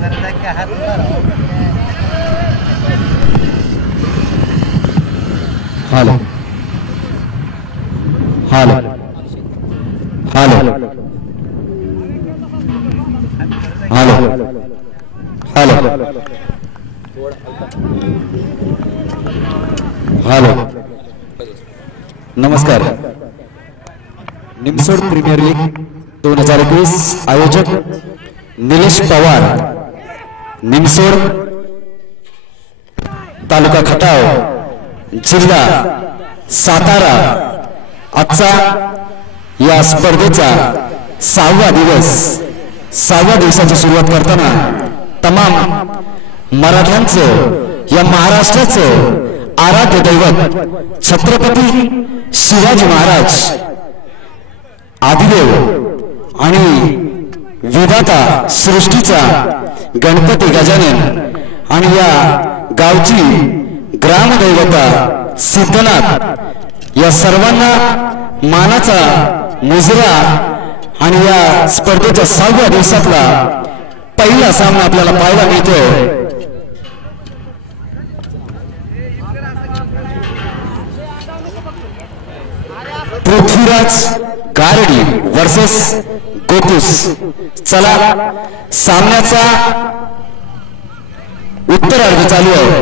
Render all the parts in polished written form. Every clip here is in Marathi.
Hello hello hello hello hello hello नमस्कार। निमसोड प्रीमियर लीग 2021 आयोजक निलेश पवार, निमसोड, तालुका खटाव, जिल्हा सातारा। आजचा या स्पर्धेचा 6वा दिवस, 6व्या दिवसाची सुरुवात करताना तमाम मराठ्यांचं, या महाराष्ट्राचं आराध्य दैवत छत्रपती शिवाजी महाराज, आदिदेव आणि विधाता सृष्टीचा गणपती गजानन आणि या गावची ग्रामदैवता सिद्धनाथ, या सर्वांना मानाचा मुजरा आणि या स्पर्धेच्या 6व्या दिवसातला पहिला सामना आपल्याला पाहायला मिळतोय। पृथ्वीराज गारडी वर्सेस गोकुस। चला, सामन्याचा उत्तरार्ध चालू आहे।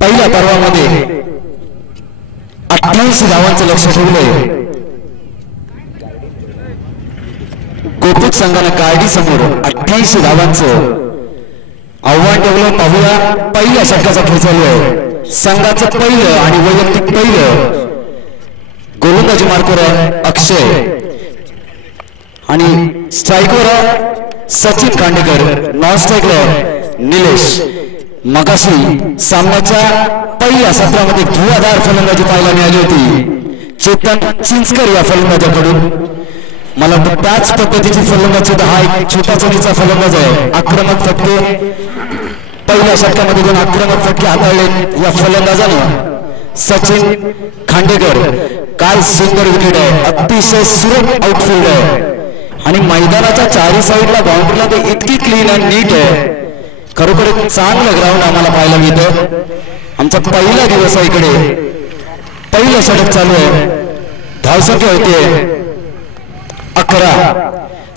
पहिल्या पर्वामध्ये 28 धावांचं लक्ष ठेवलंय गोकुक संघाने गारडी समोर 28 धावांचं आव्हान ठेवलं। पाहूया पहिल्या षटकाचा खेळ चालू आहे। संघाचं पहिलं आणि वैयक्तिक पहिलं गोलंदाजी मार्कवर अक्षय आणि स्ट्राइकवर सचिन खांडेकर, नॉन स्ट्राइकवर निलेश। मगाशी सामन्याच्या पहिल्या सत्रामध्ये धुवाधार फलंदाजी पाहायला मिळाली होती चेतन चिंचकर या फलंदाजाकडून। मला वाटतं त्याच पद्धतीची फलंदाजी हा एक छोटा चणीचा फलंदाज आहे। आक्रमक फटके पहिल्या षटकामध्ये 2 आक्रमक फटके हाताळले या फलंदाजानं सचिन खांडेकर। काय सुंदर विकेट आहे, अतिशय सुरेख आउटफील्ड आहे आणि मैदानाच्या चारी साईडला बाउंड्रीला ते इतकी क्लीन आणि नीट आहे। खरोखर एक चांगलं ग्राउंड आम्हाला पाहायला मिळतं। आमचा पहिला दिवस आहे इकडे, पहिलं षटक चालू आहे। धावसंख्या होते 11,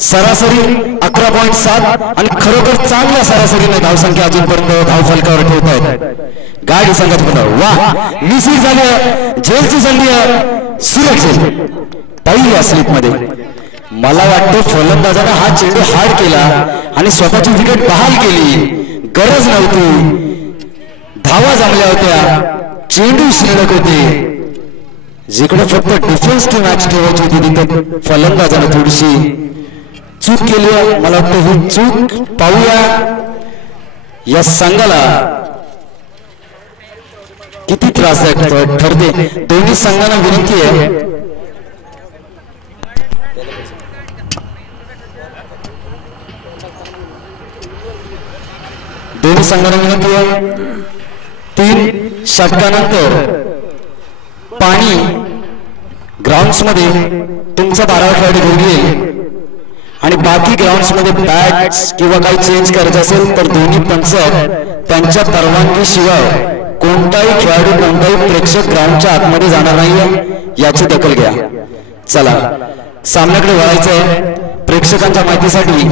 सरासरी 11.7 आणि खरोखर चांगल्या सरासरीने धावसंख्या अजूनपर्यंत धावफलकावर ठेवत आहेत गाडी संघात। वाह, मिसिंग झाली, झेलची संधी, सुरक्षित पहिल्या स्लिपमध्ये। मला वाटतं फलंदाजाने हा चेंडू हार्ड केला आणि स्वतःची विकेट बहाल केली। गरज नव्हती, धावा जमल्या होत्या, चेंडू शिल्लक होते। जिकडे फक्त डिफेन्स टू मॅच ठेवायची होती तिथे फलंदाजाने थोडीशी चूक केली आहे। मला वाटतं ही चूक पाहूया या संघाला किती त्रासदायक ठरते। दोन्ही संघांना विनंती आहे दोन्ही संघांना विनंती आहे 3 षटकानंतर पाणी ग्राउंड्स मध्ये तुमचा 12 खेळाडू घेऊन येईल आणि बाकी ग्राउंड्स मध्ये बॅट्स किंवा काही चेंज करायचं असेल तर दोन्ही पंच त्यांच्या परवानगीशिवाय कोणताही खेळाडू, कोणताही प्रेक्षक ग्राउंडच्या आतमध्ये जाणार नाहीये, याची दखल घ्या। चला, सामन्याकडे वळायचंय। प्रेक्षकांच्या माहितीसाठी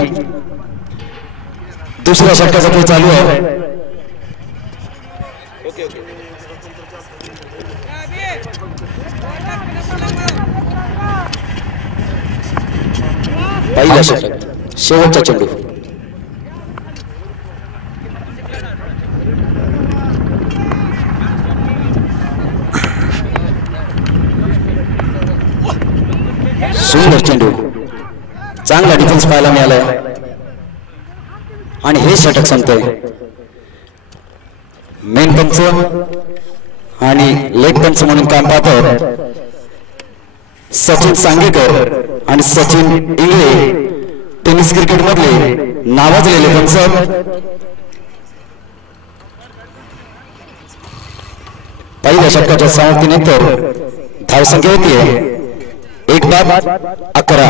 दुसऱ्या षटकाचा खेळ चालू आहे। पहिला षटक, शेवटचा चेंडू। सुंदर चेंडू, चांगला डिफेन्स पाहायला मिळालाय आणि हे षटक संपतंय। मेन पंच आणि लेग पंच म्हणून काम पाहतात सचिन सांगेकर आणि सचिन इंगळे, टेनिस क्रिकेट मधले नावाजलेले पंच। पहिल्या षटकाच्या समाप्तीनंतर धावसंख्या होती 1 बाद 11,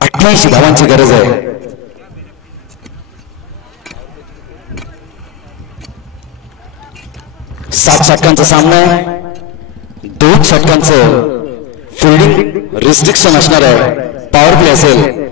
88 धावांची गरज आहे। 7 षटकांचा सामना आहे 2 षटकांचं फिल्डिंग रिस्ट्रिक्शन असणार आहे पॉवर प्ले असेल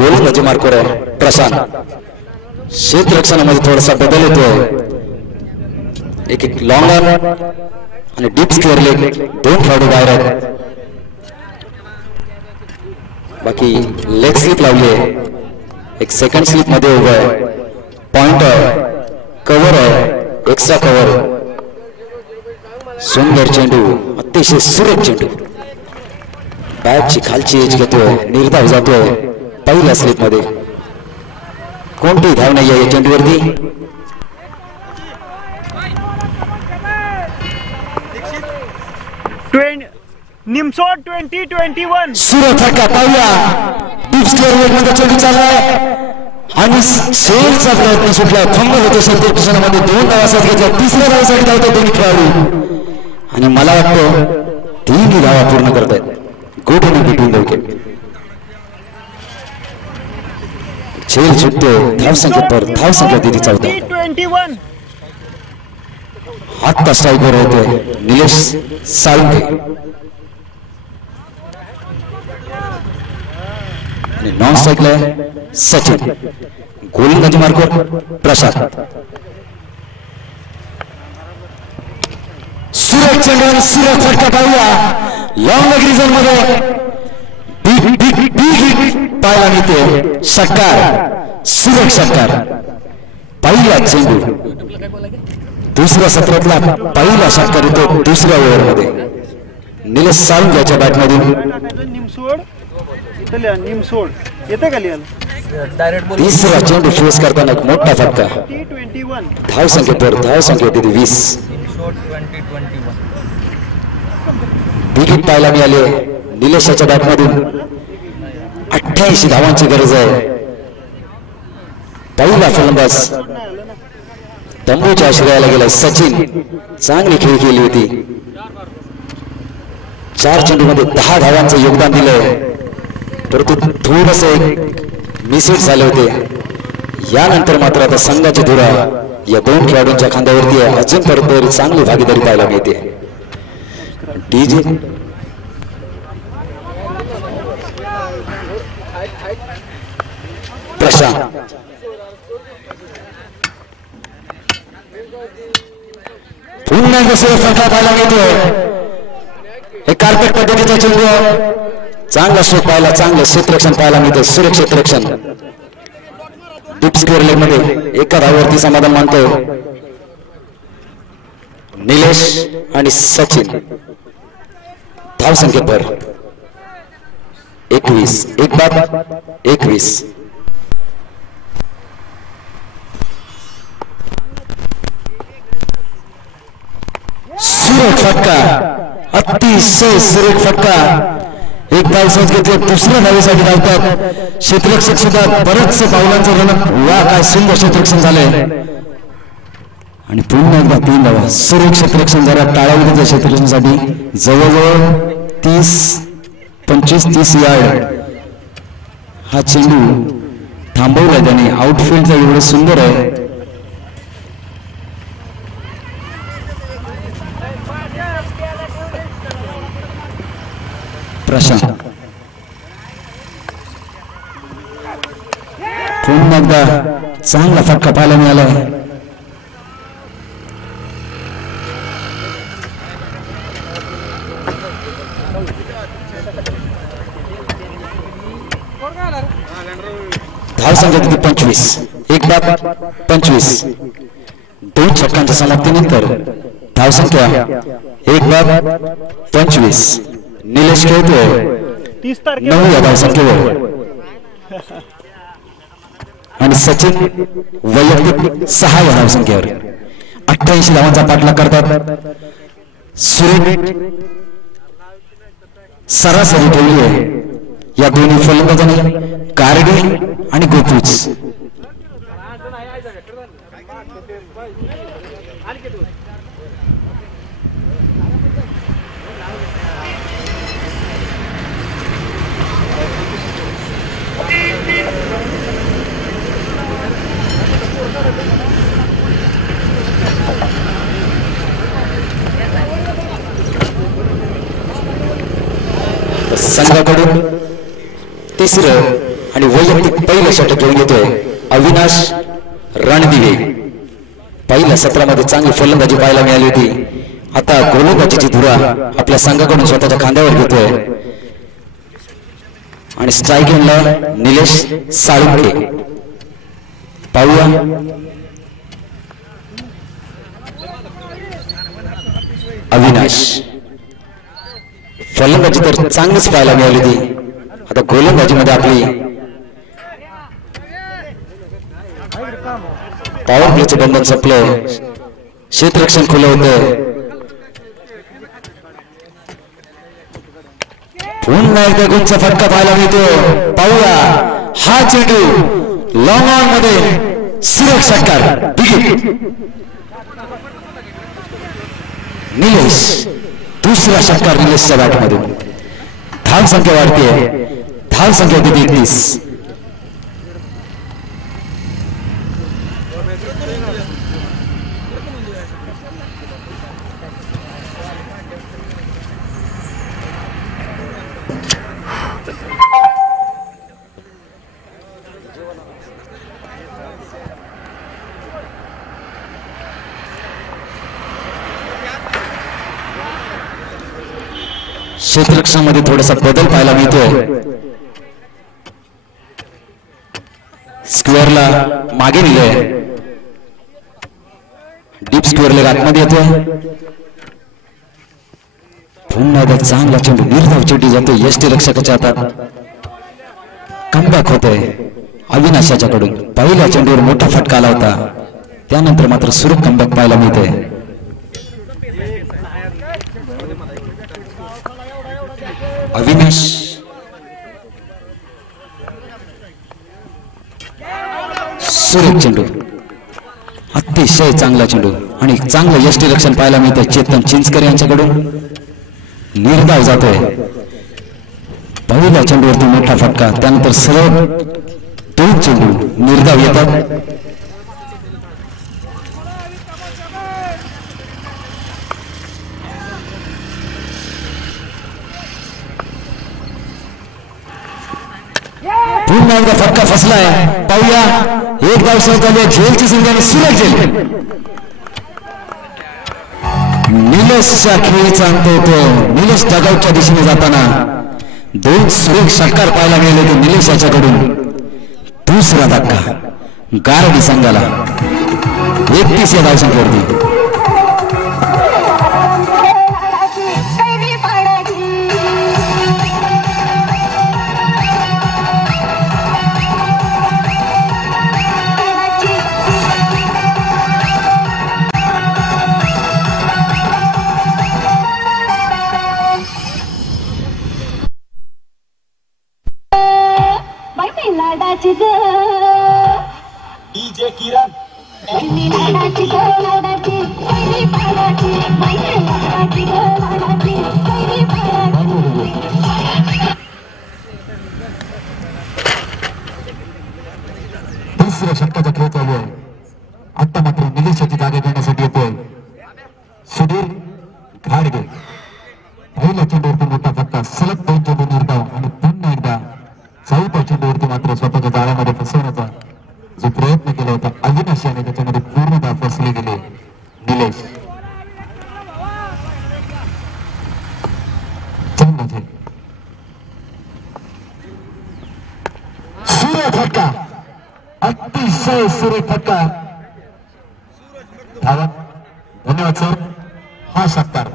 गोलंदाजी मार्कवर आहे प्रशांत क्षेत्ररक्षणामध्ये थोडासा बदल होतोय एक लॉंग ऑन आणि डीप स्क्वेअर लेग 2 खेळाडू बाहेर आहेत बाकी लेग स्लिप लावली आहे एक सेकंड स्लिप मध्ये उभं आहे पॉइंट आहे कव्हर आहे एक्स्ट्रा कव्हर सुंदर चेंडू अतिशय सुरेख चेंडू बॅटची खालची एज घेतोय निर्धाव जातोय पहिल्या स्लिप मध्ये कोणती धाव नाही आहे या चेंडूवरती निमसोड 2021 सुरेख फटका पाहूया डीप स्क्वेअर लेग मध्ये चेंडू चाललाय आणि सेलचा प्रयत्न सुटला फंगल होतो क्षेत्ररक्षणामध्ये 2 धावासाठी घेतला तिसऱ्या धावासाठी धावतो दोन्ही खेळाडू आणि मला वाटतं 3 धावा पूर्ण करत आहेत गुड आणि बिटवीन द विकेट झेल सुटतो धाव संख्या दिली 14 आत्ता स्ट्राईकवर होतोय निलेश साळुंखे आणि नॉन स्ट्राईकला सचिन गोलंदाजी मार्कवर प्रशांत सुरेख चेंडू आणि सुरेख फटका पाहूया लॉंग रिझन मध्ये पाहायला मिळते षटकार सुरेख षटकार पहिला चेंडू दुसऱ्या सत्रातला पहिला षटकार येतो दुसऱ्या ओव्हरमध्ये निलेश साळुंखे याच्या बॅटमधून निमसोड येते का लिहायला तिसरा चेंडू फेस करताना एक मोठा फटका धाव संख्या तिथे 20 विकेट पाहायला मिळाले निलेशाच्या बॅटमधून 88 धावांची गरज आहे पहिला फलंदाज तंबूच्या आश्रयाला गेला सचिन चांगली खेळी केली होती 4 चेंडूमध्ये 10 धावांचं योगदान दिलंय परंतु थोडस एक मिसळीट झाले होते यानंतर मात्र आता संघाची धुरा या 2 खेळाडूंच्या खांद्यावरती आहे अजूनपर्यंत चांगली भागीदारी पाहायला मिळते डीजे प्रशांत पुन्हा दुसरा फटका पाहायला मिळतोय हे कार्पेट पद्धतीचा चेंडू चांगला शोध पाहायला चांगलं क्षेत्ररक्षण पाहायला मिळतं सुरेख क्षेत्ररक्षण डीप स्क्वेअर लेग मध्ये एका धावावरती समाधान मानतो निलेश आणि सचिन धाव संख्येवर 21 एक बाद 21 सुरेख फटका अतिशय सुरेख फटका एक धाव घेतले दुसऱ्या धावेसाठी धावतात क्षेत्ररक्षक सुद्धा बरेचसे पावलांचं रण वा काय सुंदर क्षेत्ररक्षण झालंय आणि पुन्हा एकदा 3 धावा सुरेख क्षेत्ररक्षण जरा टाळावलीच्या क्षेत्ररक्षणासाठी जवळजवळ 25-30 यार्ड हा चेंडू थांबवलाय त्याने आउटफील्डचा एवढं सुंदर आहे प्रशांत पुन्हा एकदा चांगला फटका पाहायला मिळाला धाव संख्या किती 25 एक बाद 25 2 षटकांच्या समाप्तीनंतर धाव संख्या एक बाद 25 निलेश खेळतोय 9 धाव संख्येवर आणि सचिन वैयक्तिक 6 धाव संख्येवर 88 धावांचा पाठलाग करतात. सुरेख सरासरी ठेवली आहे या दोन्ही फलंदाजांनी, गारडी आणि गोपूच. संघाकडून तिसरं आणि वैयक्तिक पहिलं षटक घेऊन येतोय अविनाश रणदिवे. पहिल्या सत्रामध्ये चांगली फलंदाजी पाहायला मिळाली होती. आता गोलंदाजीची धुरा आपल्या संघाकडून स्वतःच्या खांद्यावर घेतोय आणि स्ट्राईक घेतला निलेश साळुंके. पाहूया अविनाश. फलंदाजी तर चांगलीच पाहायला मिळाली होती. आता गोलंदाजीमध्ये आपली पॉवर प्लेचं बंधन संपलं, क्षेत्ररक्षण खुलं होतं. पुन्हा एकदा गुंचा फटका पाहायला मिळतो. पाहूया हा चेंडू लॉंग ऑन मध्ये सुरेख षटकार. निलेश दुसरा षटकार निलेशच्या बॅटमधून. धाव संख्या वाढते, धाव संख्या किती 31. क्षेत्ररक्षणामध्ये थोडासा बदल पाहायला मिळतोय. स्क्वेअरला मागे नेलंय, डीप स्क्वेअर लेग आतमध्ये येतोय. पुन्हा एकदा चांगला चेंडू निर्धाव चेंडू जातो यष्टीरक्षकाच्या हातात. कमबॅक होतोय अविनाशाच्याकडून. पहिल्या चेंडूवर मोठा फटका आला होता, त्यानंतर मात्र सुरेख कमबॅक पाहायला मिळतोय. अविनाश सुरेख चेंडू, अतिशय चांगला चेंडू आणि चांगलं यष्टीरक्षण पाहायला मिळतंय चेतन चिंचकर यांच्याकडून. निर्धाव जातोय. पहिल्या चेंडूवरती मोठा फटका, त्यानंतर सरळ 2 चेंडू निर्धाव येतात. पुन्हा एकदा फटका फसलाय. पाहूया एक धाव सहज झाली झेलची संख्या सुरेख झेल. निलेशच्या खेळीचा अंत होतो. निलेश डगआउटच्या दिशेने जाताना 2 सुरेख षटकार पाहायला मिळाले होते निलेश याच्याकडून. दुसरा धक्का गारडी संघाला 31 या धावसंख्येवरती. डीजे किरण दुसऱ्या षटकाचा खेळ चालू आहे. आता मात्र निलेशाची जागा घेण्यासाठी येतोय सुधीर घाडगे. पहिल्या चेंडूवरती मोठा फटका, सलग 2 चेंडू निर्धाव आणि पुन्हा एकदा 4थ्या चेंडूवरती मात्र स्वतःच्या जाळ्यामध्ये फसवण्याचा जो प्रयत्न केला होता अविनाश याने, त्याच्यामध्ये पूर्णतः फसले गेले निलेश. सुरेख फटका, अतिशय सुरेख फटका. धन्यवाद सर. हा षटकार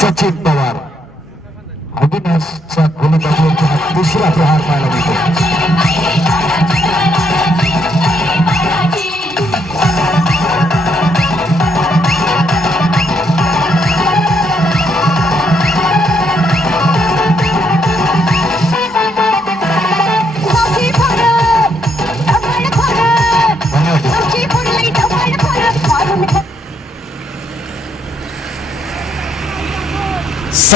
सचिन पवार. अविनाशच्या गोलंदाजीवरचा हा दुसरा प्रहार पाहायला मिळतो.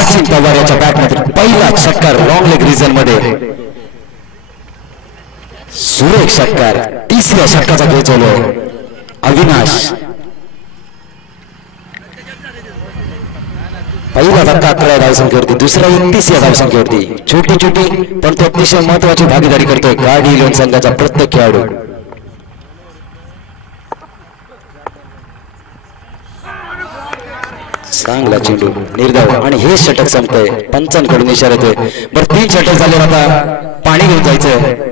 सचिन पवार याच्या बॅटमध्ये पहिला षटकार लॉंग लेग रिजन मध्ये सुरेख षटकार तिसऱ्या षटकाचा खेळ चालू आहे अविनाश पहिला धक्का 11 धावसंख्येवरती दुसरा 31 या धावसंख्येवरती छोटी छोटी पण तो अतिशय महत्वाची भागीदारी करतोय गाडी लोन संघाचा प्रत्येक खेळाडू चांगला चेंडू निर्धाव आणि हे षटक संपतंय पंचांकडून इशारा येतोय बरं 3 षटक झाले आता पाणी घेऊन जायचं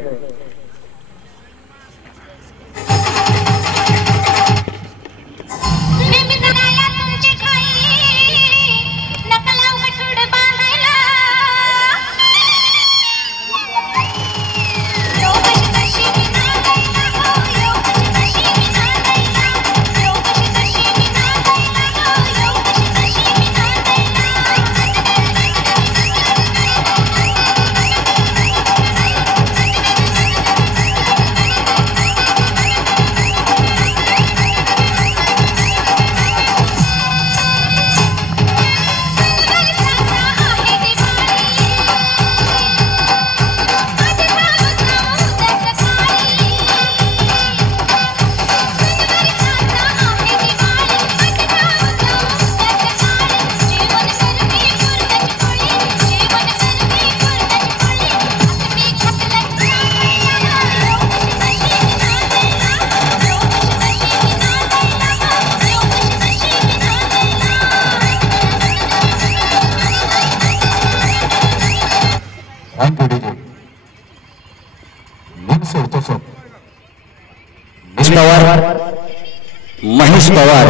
महेश पवार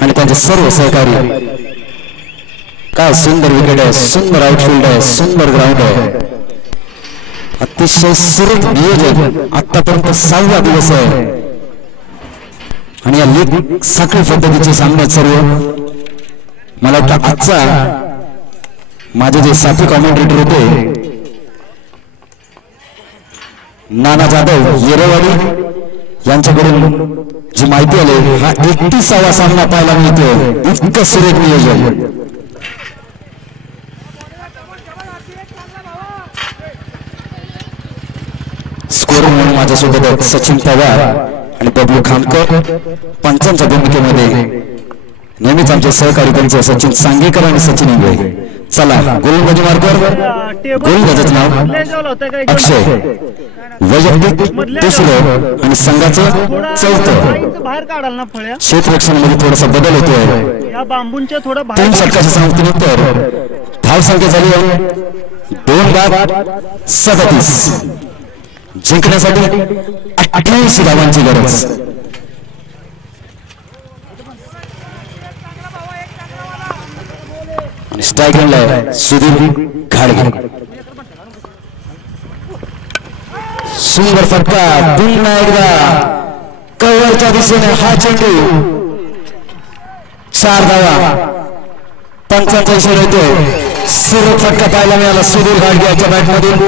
आणि त्यांचे सर्व सहकारी काय सुंदर विकेट आहे सुंदर आउटफील्ड आहे सुंदर ग्राउंड आहे अतिशय सुरेख नियोजन आतापर्यंत 6वा दिवस आहे आणि या लीग साखळी पद्धतीचे सामने सर्व मला वाटतं आजचा माझे जे साथी कॉमेंटेटर होते नाना जाधव येरेवाडी यांच्याकडून जी माहिती आली हा 31वा सामना पाहायला मिळतोय इतकं सुरेख नियोजन स्कोरिंग म्हणून माझ्यासोबत सचिन पवार आणि बबलू खामकर पंचांच्या भूमिकेमध्ये नेहमीच आमचे सहकारी पंच सचिन सांगेकर आणि सचिन इंगळे चला गोलंदाजी मार्गावर गोलंदाजाचं नाव अक्षय वैयक्तिक दुसरं आणि संघाचं चौथं बाहेर काढाल ना फळ्या क्षेत्ररक्षणामध्ये थोडासा बदल होतोय या बांबूंच्या थोडं 3 षटकाच्या समाप्तीनंतर धावसंख्या झाली आहे 2 जिंकण्यासाठी 88 धावांची गरज आणि स्ट्राईक रेंजला सुधीर घाडगे सुंदर फटका पुन्हा एकदा कव्हरच्या दिशेने हा चेंडू 4 धावा पंचांचा इशारा येतोय सुरेख फटका पाहायला मिळाला सुधीर घाडगे याच्या बॅटमधून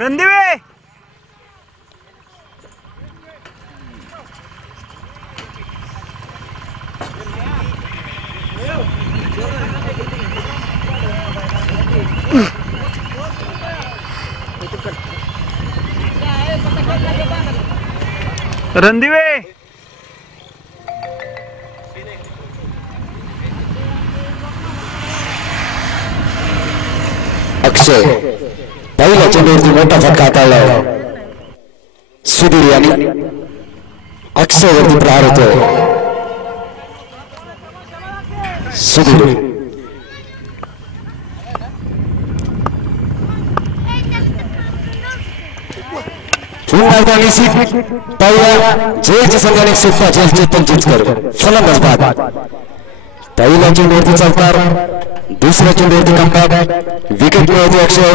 रणदिवे रणदिवे अक्षय पहिल्या चेंडूवरती मोठा फटका हाताळलाय सुधीर यांनी अक्षयवरती प्रहार होतोय सुधीर पुन्हा एकदा निश्चित पहिल्या जयची संघाने सुद्धा जयचे पंचीचकर फलंदाज बाद पहिल्या चेंडूवरती चौकार दुसऱ्या चेंडूवरती कमबॅक विकेट मिळवतो अक्षय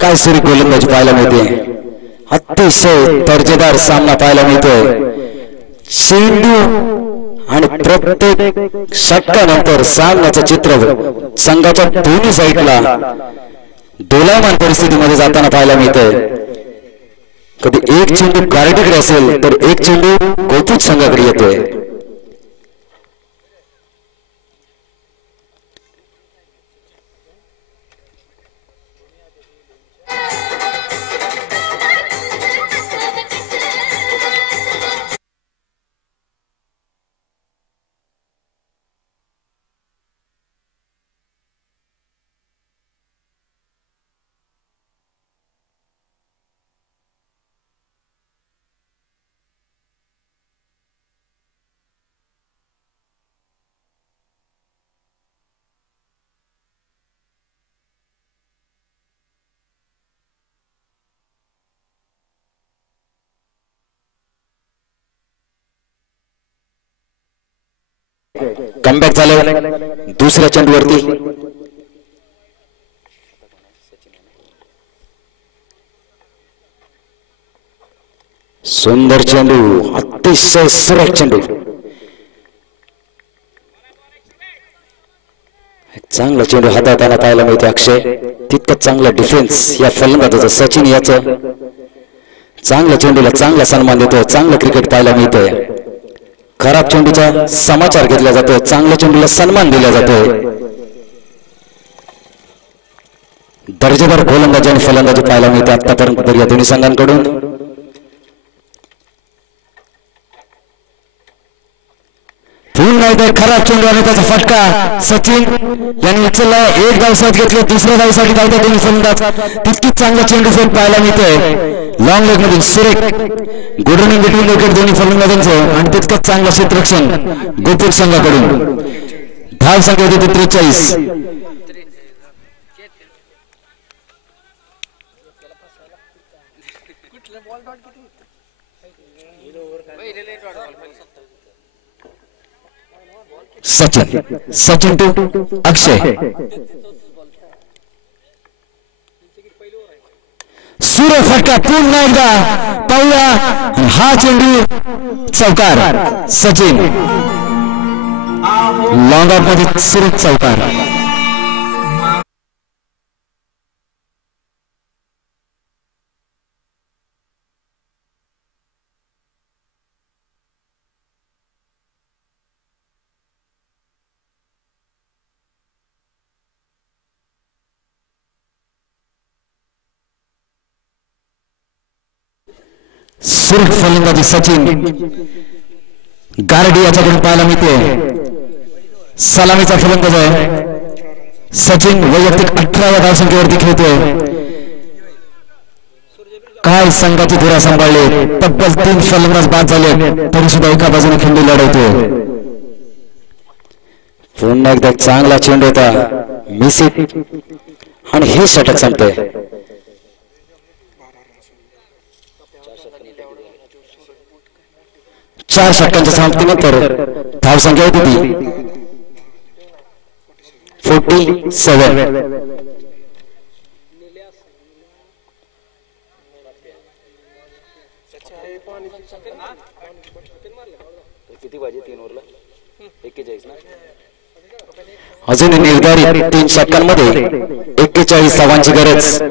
काय सुरेख गोलंदाजी पाहायला मिळते अतिशय दर्जेदार सामना पाहायला मिळतोय चेंडू आणि प्रत्येक षटकानंतर सामन्याचं चित्र संघाच्या दोन्ही साईडला दोलायमान परिस्थितीमध्ये जाताना पाहायला मिळतंय कधी एक चेंडू गारडीकडे असेल तर एक चेंडू कौतुक संघाकडे येतोय. कमबॅक झालं दुसऱ्या चेंडूवरती. सुंदर चेंडू, अतिशय सुरेख चेंडू. चांगला चेंडू हाताळताना पाहायला मिळते अक्षय. तितकंच चांगलं डिफेन्स या फलंदाजाचं सचिन याचं. चांगल्या चेंडूला चांगला सन्मान देतो. चांगलं क्रिकेट पाहायला मिळतंय. खराब चेंडूचा समाचार घेतला जातो, चांगल्या चेंडूला सन्मान दिला जातोय. दर्जेदार गोलंदाजी आणि फलंदाजी पाहायला मिळते आतापर्यंत तर या दोन्ही संघांकडून. पुन्हा एकदा खराब चेंडू आणि त्याचा फटका. सचिन यांनी उचलला. एक धावसात घेतले, दुसऱ्या धावसाठी धावता दोन्ही फलंदाज. तितकीच चांगला चेंडू फेक पाहायला मिळतोय. लॉंग लेग मधून सुरेख गुड रनिंग बिटवीन विकेट दोन्ही फलंदाजांचं आणि तितकंच चांगलं क्षेत्ररक्षण गोकुळ संघाकडून. धाव संख्या होती 43. सचिन टू अक्षय. सूर्य फटका पुन्हा एकदा पाहूया. हा चेंडू चौकार. सचिन लॉंग ऑफ मध्ये सुरेख चौकार. सुरेख फलंदाजी सचिन. गारडी याच्याकडून पाहायला मिळते. सलामीचा फलंदाज आहे सचिन. वैयक्तिक 18व्या धावसंख्येवरती खेळतोय. काय संघाची धुरा सांभाळले. तब्बल 3 फलंदाज बाद झाले तरी सुद्धा एका बाजूने खिंडी लढवतोय. पुन्हा एकदा चांगला चेंडू होता मिसित आणि हे षटक संपतंय. 4 षटकांच्या समाप्तीनंतर धावसंख्या होती ती 47. अजून निर्धारित 3 षटकांमध्ये 41 धावांची गरज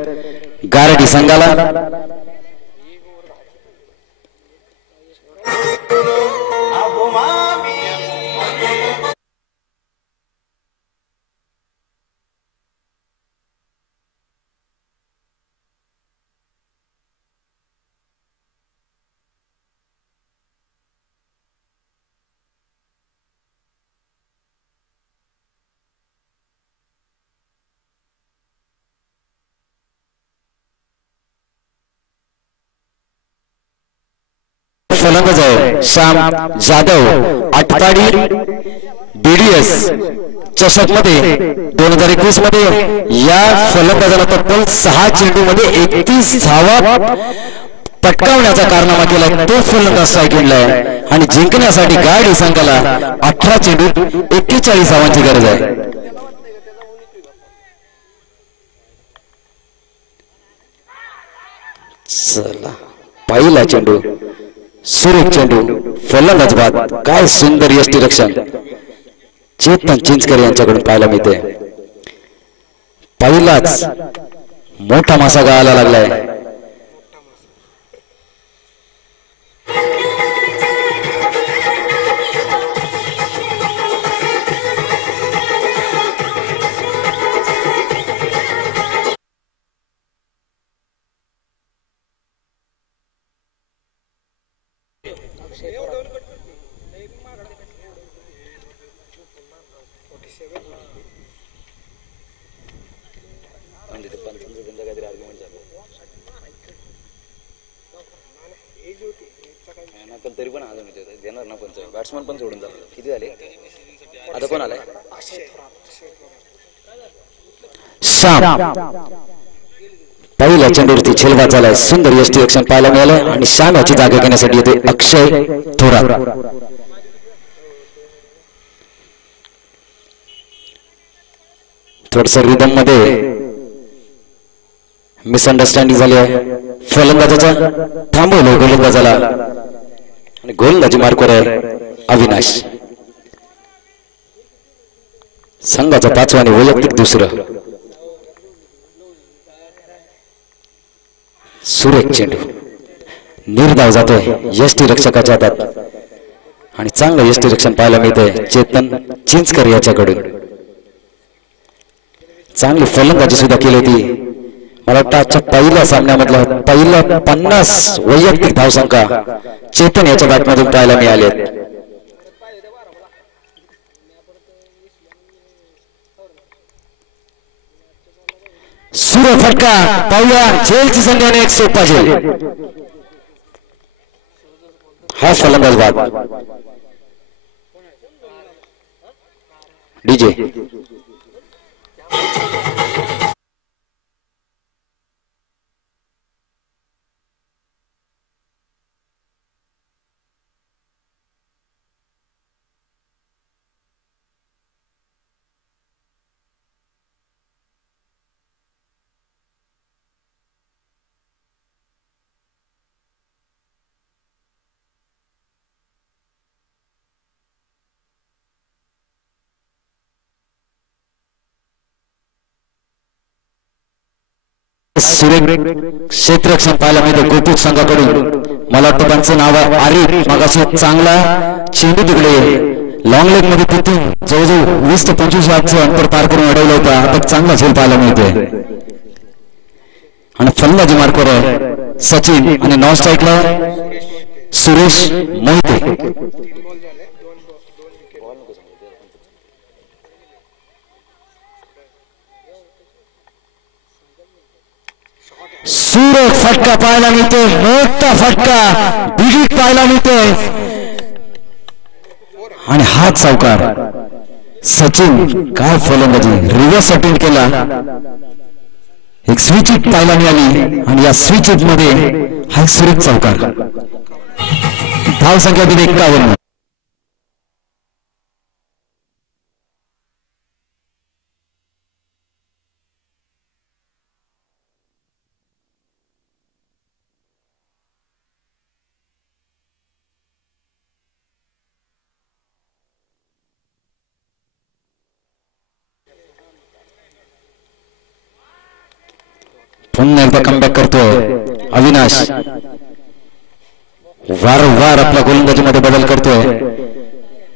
गारडी संघाला. फलंदाज आहे श्याम जाधव. आटपाडी बीडीएस चषक मध्ये 2021 मध्ये या फलंदाजाला तब्बल 6 चेंडू मध्ये 31 धावा पटकावण्याचा कारनामा केला. तो फलंदाज स्ट्राईक आहे आणि जिंकण्यासाठी गाडी संघाला 18 चेंडू 41 धावांची गरज आहे. चला पहिला चेंडू सुरेख चेंडू फलंदाज बाद. काय सुंदर यष्टीरक्षण चेतन चिंचकर यांच्याकडून पाहायला मिळते. पहिलाच मोठा मासा गाळायला लागलाय. उस्मान पण सोडून झालं. किती झाले आता? कोण आलाय? श्याम. पहिल्या चेंडूवरती झेलवा झालाय. सुंदर यष्टी रक्षण पाहायला मिळालं आणि श्याम याची जागा घेण्यासाठी येते अक्षय थोरात. थोडस रिदम मध्ये मिसअंडरस्टँडिंग झाली आहे. फलंदाजाचा थांबवलं गोलंदाजाला आणि गोलंदाजी मार्कवर आहे अविनाश. संघाचा 5वा आणि वैयक्तिक 2रं. सुरेख चेंडू निर्धाव जातोय यष्टी रक्षकाच्या हातात आणि चांगलं यष्टी रक्षण पाहायला मिळतंय चेतन चिंचकर याच्याकडून. चांगली फलंदाजी सुद्धा केली होती. मला वाटतं आजच्या पहिल्या सामन्यामधला पहिल्या 50 वैयक्तिक धावसंख्या चेतन याच्या बॅटमधून पाहायला मिळाले. सुरेख फटका पाहूया. झेलची संख्याने एक सोपा झेल. हा फलंदाज बाद. डीजे सुरेख क्षेत्ररक्षण पाहायला मिळते गोकुळ संघाकडून. मला वाटतं त्यांचं नाव आहे आरिफ. मगाशी चांगला चेंडू तिकडे लॉंग लेग मध्ये तिथून जवळजवळ 20 ते 25 यार्डचं अंतर पार करून अडवलं होतं. आता चांगला झेल पाहायला मिळतोय आणि फलंदाजी मार्कवर आहे सचिन आणि नॉन स्ट्राईकला सुरेश मोहिते. सुरेख फटका पाहायला मिळतोय. मोठा फटका बिगिट पाहायला मिळतोय आणि हात सावकार सचिन. काय फलंदाजी रिव्हर्स अटेंड केला. एक स्विच हिट पाहायला मिळाली आणि या स्विच हिट मध्ये हा सुरेख सावकार. धाव संख्या दिली 51. पुन्हा एकदा कमबॅक करतोय अविनाश. वारंवार आपल्या गोलंदाजीमध्ये बदल करतोय.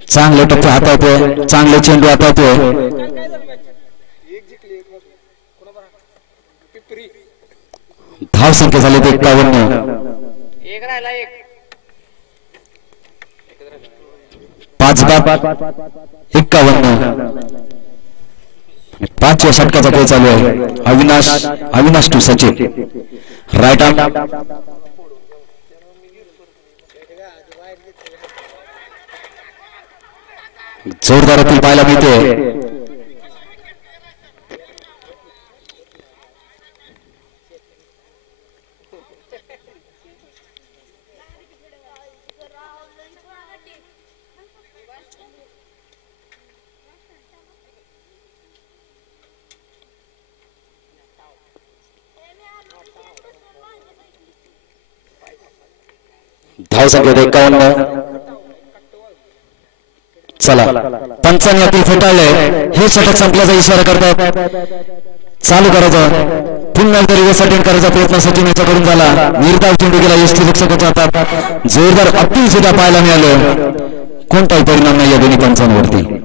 चांगले टप्पे हाताळतोय. चांगले चेंडू हाताळतोय. धाव संख्या झाली 51. 5 बाद 51. 5व्या षटकाचा खेळ चालू आहे. Avinash to Sachin. Right arm जोरदार अपील पाहायला मिळते. धाव संख्या 51. चला पंचांनी अपील फेटाळले. हे षटक संपल्याचा इशारा करतात. चालू करायचं. पुन्हा एकदा रिव्हर्स अटेंड करायचा प्रयत्न सचिन याच्याकडून झाला. निर्धाव चेंडू गेला यष्टी रक्षकाच्या हातात. जोरदार अपील सुद्धा पाहायला मिळालं. कोणताही परिणाम नाही या दोन्ही पंचांवरती.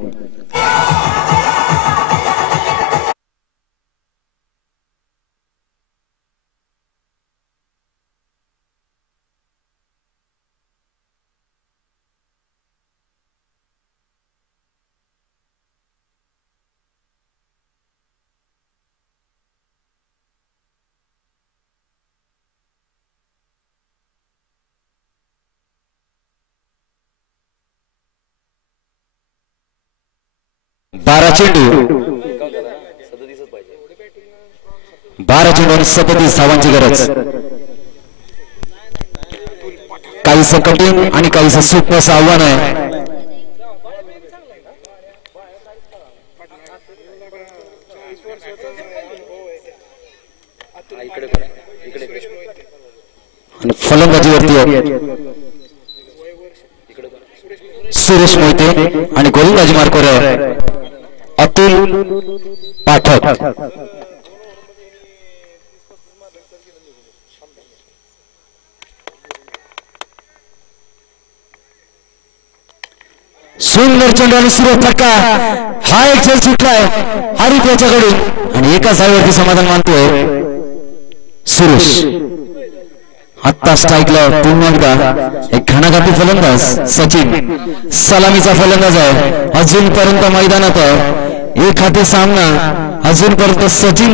12 चेंडू 12 चेंडू आणि 37 धावांची गरज. काहीसं कठीण आणि काहीसं सोपं असं आव्हान आहे. आणि फलंदाजीवरती सुरेश मोहिते आणि गोलंदाजी मार्कवर आहे अतुल पाठक. सुंदर चेंडू आणि सुरेश फटका. हा एक झेल सुटलाय हरित याच्याकडून आणि एका धावेवरती समाधान मानतोय सुरेश. आत्ता स्ट्राईकला पुन्हा एकदा एक घणाघाती फलंदाज सचिन सलामीचा फलंदाज आहे. अजूनपर्यंत मैदानात एक हाती सामना अजूनपर्यंत सचिन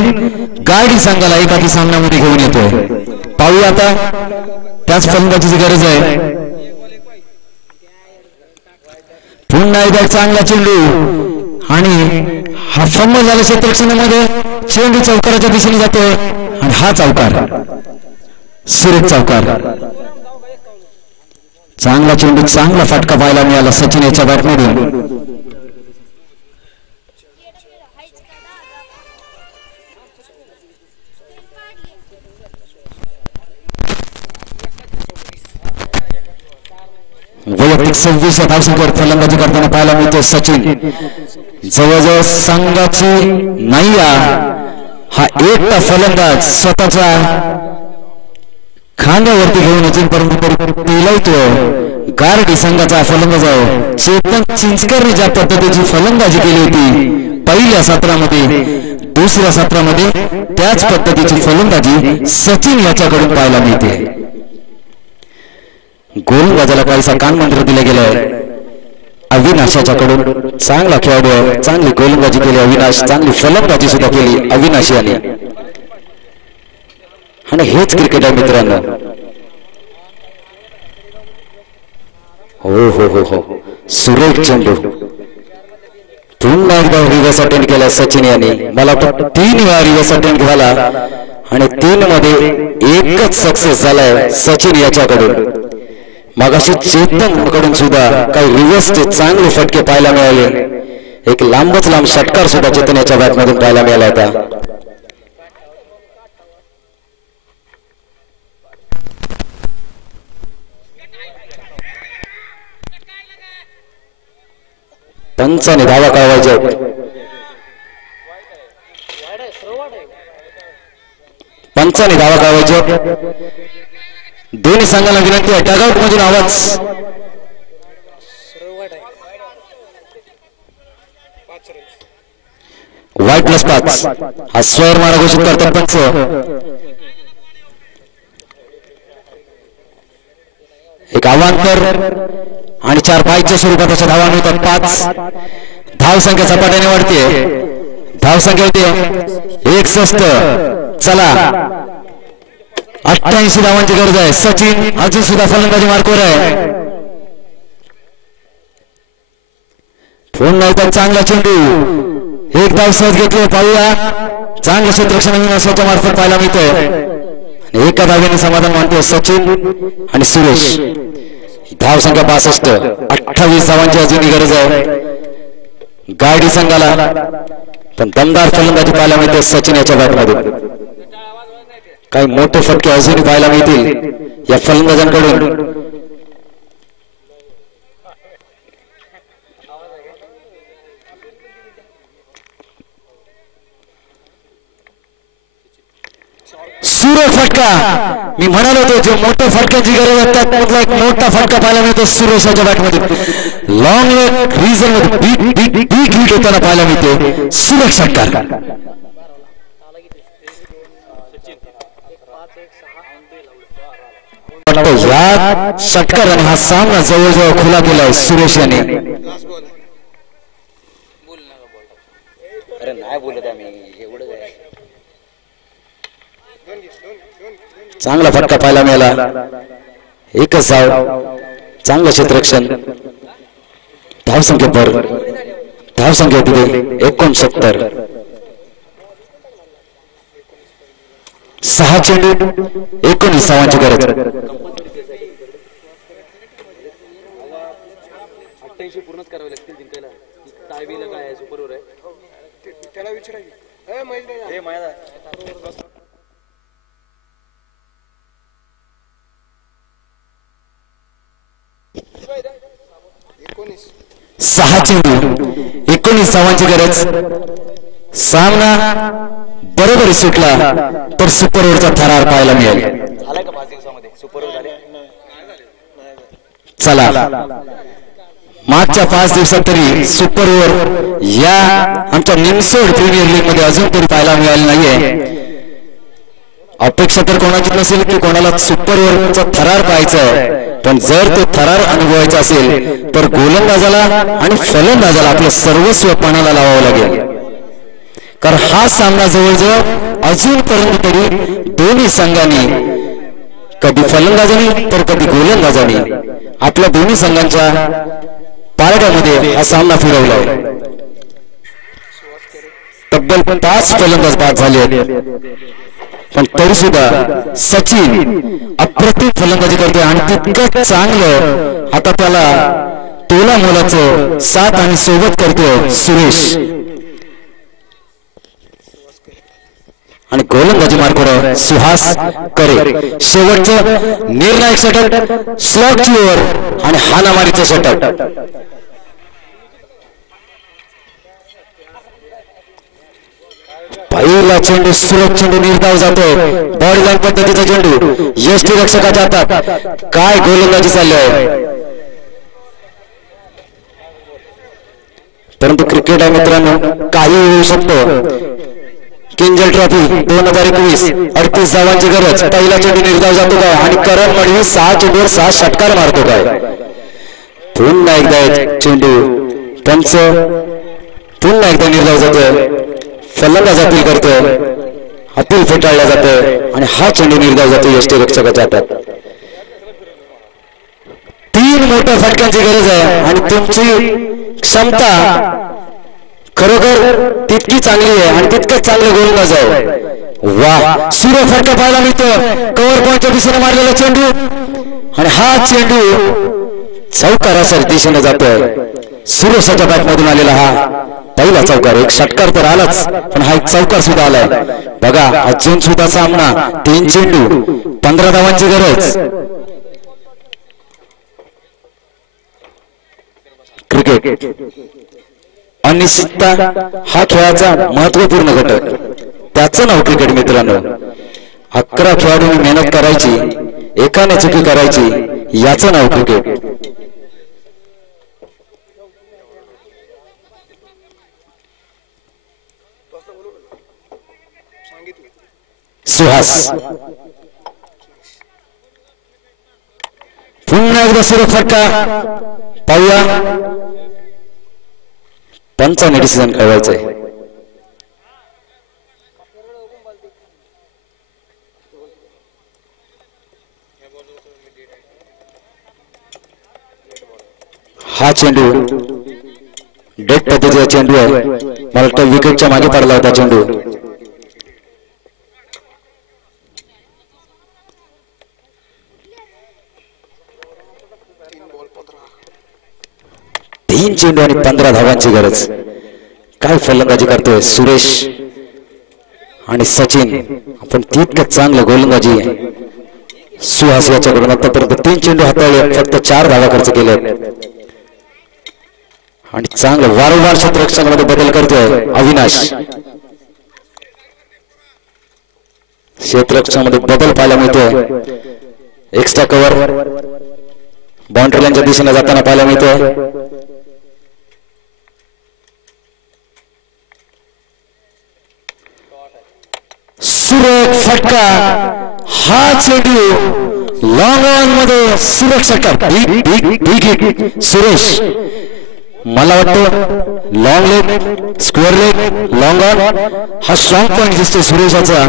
गाडी संघाला एक हाती सामन्यामध्ये घेऊन येतोय. पाहूया आता त्याच फलंदाजीची गरज आहे. पुन्हा एकदा चांगला चेंडू आणि हा फंबल झाला क्षेत्ररक्षणामध्ये. चेंडू चौकाराच्या दिशेने जातोय आणि हा चौकार सुरेश चौकार. चांगला चेंडू चांगला फटका पाहायला मिळाला सचिन याच्या बॅटमधून. वैयक्तिक 26 धावसंख्येवर फलंदाजी करताना पाहायला मिळते सचिन. जवळजवळ संघाची नाहीया हा एकटा फलंदाज स्वतःच्या खांद्यावरती घेऊन अजूनपर्यंत तरी पेलवतो. गारडी संघाचा फलंदाज आहे चेतन चिंचकरने ज्या पद्धतीची फलंदाजी केली होती पहिल्या सत्रामध्ये दुसऱ्या सत्रामध्ये त्याच पद्धतीची फलंदाजी सचिन याच्याकडून पाहायला मिळते. गोलंदाजाला काहीसा कानमंत्र दिला गेलाय अविनाश याच्याकडून. चांगला खेळाडू आहे, चांगली गोलंदाजी केली अविनाश, चांगली फलंदाजी सुद्धा केली अविनाश याने. आणि हेच क्रिकेट आहे मित्रांनो. हो हो हो हो सुरेख चेंडू पुन्हा एकदा रिव्हर्स अटेंड केला सचिन यांनी. मला वाटतं 3 वेळा रिव्हर्स अटेंड झाला आणि 3 मध्ये एकच सक्सेस झालाय सचिन याच्याकडून. मगाशी चेतन कडून सुद्धा काही रिव्हर्सचे चांगले फटके पाहायला मिळाले. एक लांबच लांब षटकार सुद्धा चेतन याच्या बॅटमधून पाहायला मिळाला होता. पंचाने धावा कळवायचे. पंचाने धावा कळवायचे. दोन्ही संघाला विनंती आहे डगआउट मधून आवाज. वाईट +5 हा स्वर मारा घोषित करतात पंच. एक अवांतर आणि 4 5च्या स्वरूपात अशा धावा मिळतात. 5 धावसंख्या झपाट्याने वाढते. धावसंख्या होते 61. चला 88 धावांची गरज आहे. सचिन अजून सुद्धा फलंदाजी मार्कवर आहे. पुन्हा एकदा चांगला चेंडू एक धाव सहज घेतले. पाहूया चांगलं क्षेत्ररक्षण अविनाशाच्या मार्फत पाहायला मिळतंय. एका धावेने समाधान मानतो सचिन आणि सुरेश. धावसंख्या 62. 28 धावांची अजूनही गरज आहे गाडी संघाला. पण दमदार फलंदाजी पाहायला मिळते सचिन याच्या बॅटमधून. काही मोठे फटके अजूनही पाहायला मिळतील या फलंदाजांकडून. सुरेख फटका. मी म्हणालो होतो जो मोठ्या फटक्याची गरज आहे त्यातला एक मोठा फटका पाहायला मिळतो सुरेशाच्या बॅटमध्ये. लॉंग लेग रिझन मध्ये बिग हिट होताना पाहायला मिळते सुरेख षटकार. या षटकाराने हा सामना जवळजवळ खुला केलाय सुरेश याने. चांगला फटका पाहायला मिळाला. एकच धाव. चांगलं क्षेत्ररक्षण. धावसंख्येवर धावसंख्या होती 69. 6 चेंडू 19 धावांची गरज. 88 पूर्णच करावे लागतील जिंकायला. काय बिल काय आहे सुपर ओव्हर आहे त्याला विचारायचं. हे माया 6 चेंडू 19 धावांची गरज. सामना बरोबर सुटला तर सुपर ओव्हरचा थरार पाहायला मिळेल. झालाय का 5 दिवसामध्ये सुपर ओव्हर झाले? चला मागच्या 5 दिवसात तरी सुपर ओव्हर या आमच्या निमसोड प्रीमियर लीग मध्ये अजून तरी पाहायला मिळालं नाहीये. अपेक्षा तर कोणाची नसेल की कोणाला सुपर ओव्हरचा थरार पाहायचा आहे, पण जर तो थरार अनुभवायचा असेल तर गोलंदाजाला आणि फलंदाजाला आपलं सर्वस्व पणाला लावावं लागेल. कारण हा सामना जवळजवळ अजूनपर्यंत तरी दोन्ही संघांनी कधी फलंदाजांनी तर कधी गोलंदाजांनी आपल्या दोन्ही संघांच्या पारड्यामध्ये हा सामना फिरवलाय. तब्बल 5 फलंदाज बाद झाले आहेत, पण तरी सुद्धा सचिन अप्रतिम फलंदाजी करतोय आणि तितकं चांगलं आता त्याला तोला मोलाचं साथ आणि सोबत करतोय सुरेश. आणि गोलंदाजी मार्कवर सुहास करे. शेवटचं निर्णायक षटक, स्लॉगची ओव्हर आणि हाणामारीचं षटक. पहिला चेंडू सुलभ चेंडू निर्धाव जातोय. बॉडी लाईन पद्धतीचा चेंडू यष्टी रक्षकाच्या हातात. काय गोलंदाजी चालली आहे, परंतु क्रिकेट आहे मित्रांनो, काही होऊ शकतो. किंजल ट्रॉफी 2021 38 धावांची गरज. पहिला चेंडू निर्धाव जातो काय आणि करण मडवी 6 चेंडूवर 6 षटकार मारतो काय. पुन्हा एकदा चेंडू पंच पुन्हा एकदा निर्धाव जातोय. फलंदाज अपील करतोय, अपील फेटाळला जातोय आणि हा चेंडू निर्धाव जातो यष्टी रक्षकाच्या हातात. 3 मोठ्या फटक्यांची गरज आहे आणि तुमची क्षमता खरोखर तितकी चांगली आहे आणि तितकंच चांगलं गोलंदाज आहे. वा, सूर्य फटका पाहायला मिळतो. कव्हर पॉईंटच्या दिशेने मारलेला चेंडू आणि हा चेंडू चौकारासर दिशेने जातोय. सुरेशाच्या बॅट मधून आलेला हा पहिला चौकार. एक षटकार तर आलाच, पण हा एक चौकार सुद्धा आलाय. बघा अजून सुद्धा सामना 3 चेंडू 15 धावांची गरज. क्रिकेट अनिश्चितता हा खेळाचा महत्वपूर्ण घटक. त्याचं नाव क्रिकेट मित्रांनो. 11 खेळाडूंनी मेहनत करायची, एकाने चुकी करायची, याचं नाव क्रिकेट. सुहास पुन्हा एकदा सुरेख फटका पाहूया. पंचाने डिसिजन कळवायचंय. हा चेंडू डेट पद्धतीचा चेंडू आहे. मला वाटतं विकेटच्या मागे पडला होता चेंडू. तीन चेंडू आणि 15 धावांची गरज. काय फलंदाजी करतोय सुरेश आणि सचिन. आपण तितकं चांगलं गोलंदाजी सुहास याच्याकडून आतापर्यंत 3 चेंडू हाताळले, फक्त 4 धावा खर्च केले आणि चांगलं वारंवार क्षेत्ररक्षणामध्ये बदल करतोय अविनाश. क्षेत्ररक्षणामध्ये बदल पाहायला मिळतोय. एक्स्ट्रा कव्हर बाउंड्री लाईनच्या दिशेने जाताना पाहायला मिळतोय. सुरेख फटका. हा चेंडू लॉंग ऑन मध्ये सुरेख षटकार. सुरेश मला वाटतं long leg, square leg, long on हा स्ट्रॉंग पॉइंट दिसतो सुरेशाचा.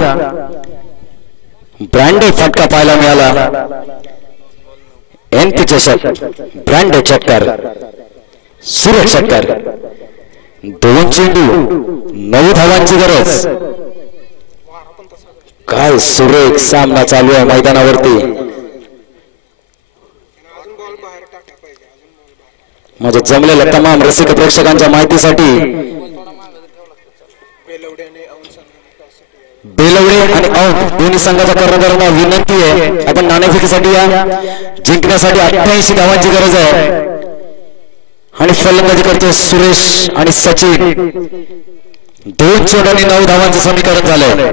ब्रँडेड फटका पाहायला मिळाला. NP चषक ब्रँडेड षटकार, सुरेख षटकार. 2 चेंडू 9 धावांची गरज. काय सुरेख सामना चालू आहे मैदानावरती. माझ्या जमलेल्या तमाम रसिक प्रेक्षकांच्या माहितीसाठी बेलवडे आणि औंध दोन्ही संघाच्या कर्णधारांना विनंती आहे, आपण नाणेफेकीसाठी या. जिंकण्यासाठी 88 धावांची गरज आहे आणि फलंदाजी करतो सुरेश आणि सचिन. 2 चेंडू आणि 9 धावांचं समीकरण झालंय.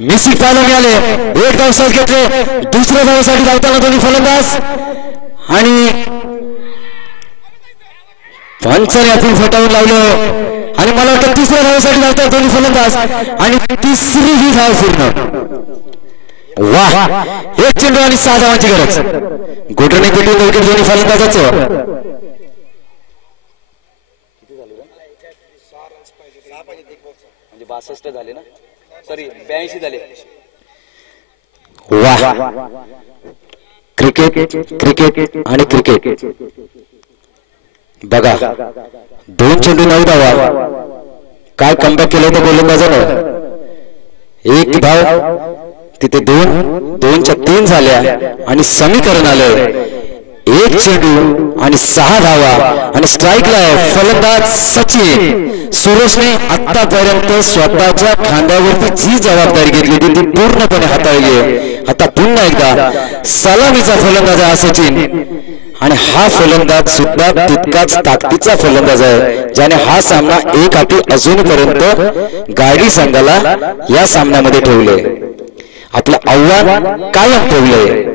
मिसिक पाहायला मिळाले. 1 धाव सहज घेतले. दुसऱ्या धावासाठी धावताना दोन्ही फलंदाज आणि पंचाने आपण फटावून लावलं आणि मला वाटतं तिसऱ्या धावासाठी धावतात दोन्ही फलंदाज आणि तिसरी ही धाव पूर्ण. वाह, 1 चेंडू आणि 6 धावांची गरज. गोटरने पिटून विकेट दोन्ही फलंदाजाचं. म्हणजे 62 झाले ना, सॉरी 82 झाले. वाह, क्रिकेट क्रिकेट आणि क्रिकेट. बघा 2 चेंडू 9 धावा. काय कमबॅक केलं होतं गोलंदाजानं. 1 धाव तिथे 2च्या 3 झाल्या आणि समीकरण आलं 1 चेंडू आणि 6 धावा आणि स्ट्राईकला आहे फलंदाज सचिन. सुरेशने आतापर्यंत स्वतःच्या खांद्यावरती जी जबाबदारी घेतली होती ती पूर्णपणे हाताळली आहे. आता पुन्हा एकदा सलामीचा फलंदाज आहे सचिन आणि हा फलंदाज सुद्धा तितकाच ताकदीचा फलंदाज आहे ज्याने हा सामना 1 हाती अजूनपर्यंत गाडी संघाला या सामन्यामध्ये ठेवले. आपलं आव्हान कायम ठेवलंय.